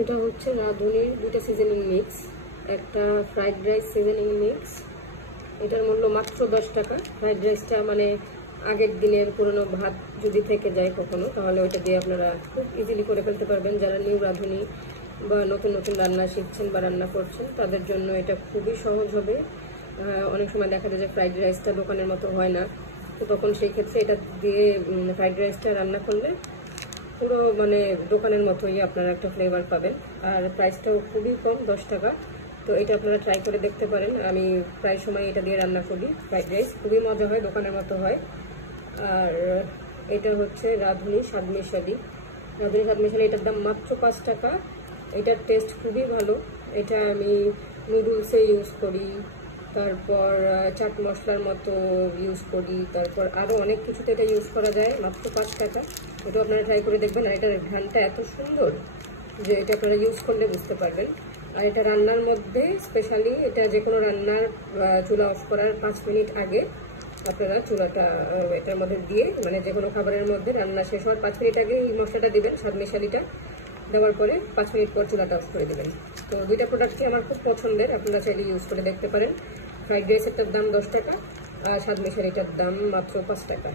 এটা হচ্ছে রাঁধুনির দুটো সিজনিং মিক্স, একটা ফ্রাইড রাইস সিজনিং মিক্স। এটার মূল্য মাত্র 10 টাকা। ফ্রাইড রাইসটা মানে আগের দিনের পুরনো ভাত যদি থেকে যায় কখনো, তাহলে ওইটা দিয়ে আপনারা খুব ইজিলি করে ফেলতে পারবেন। যারা নিউ রাঁধুনি বা নতুন নতুন রান্না শিখছেন বা রান্না করছেন, তাদের জন্য এটা খুবই সহজ হবে। অনেক সময় দেখা যায় যে ফ্রাইড রাইসটা দোকানের মতো হয় না, তো তখন সেই ক্ষেত্রে এটা দিয়ে ফ্রাইড রাইসটা রান্না করলে পুরো মানে দোকানের মতোই আপনারা একটা ফ্লেভার পাবেন। আর প্রাইসটাও খুবই কম, 10 টাকা। তো এটা আপনারা ট্রাই করে দেখতে পারেন। আমি প্রায় সময় এটা দিয়ে রান্না করি ফ্রাইড রাইস, খুবই মজা হয়, দোকানের মতো হয়। আর এটা হচ্ছে রাঁধুনি স্বাদ মিশালি। রাঁধুনি স্বাদ মিশালি, এটার দাম মাত্র 5 টাকা। এটার টেস্ট খুবই ভালো। এটা আমি নুডলসে ইউজ করি, তারপর চাট মশলার মতো ইউজ করি, তারপর আরও অনেক কিছুতে এটা ইউজ করা যায়। মাত্র 5 টাকা। এটা আপনারা ট্রাই করে দেখবেন। আর এটার ঘ্রাণটা এত সুন্দর যে এটা আপনারা ইউজ করলে বুঝতে পারবেন। আর এটা রান্নার মধ্যে স্পেশালি, এটা যে কোনো রান্নার চুলা অফ করার 5 মিনিট আগে আপনারা চুলাটা এটার মধ্যে দিয়ে, মানে যে কোনো খাবারের মধ্যে রান্না শেষ হওয়ার 5 মিনিট আগে এই মশলাটা দিবেন, স্বাদ মিশালিটা দেওয়ার পরে 5 মিনিট পর চুলাটা অফ করে দেবেন। তো দুইটা প্রোডাক্টই আমার খুব পছন্দের, আপনারা চাইলে ইউজ করে দেখতে পারেন। ফ্রাইড রাইসেরটার দাম 10 টাকা আর স্বাদ মিশালিটার দাম মাত্র 5 টাকা।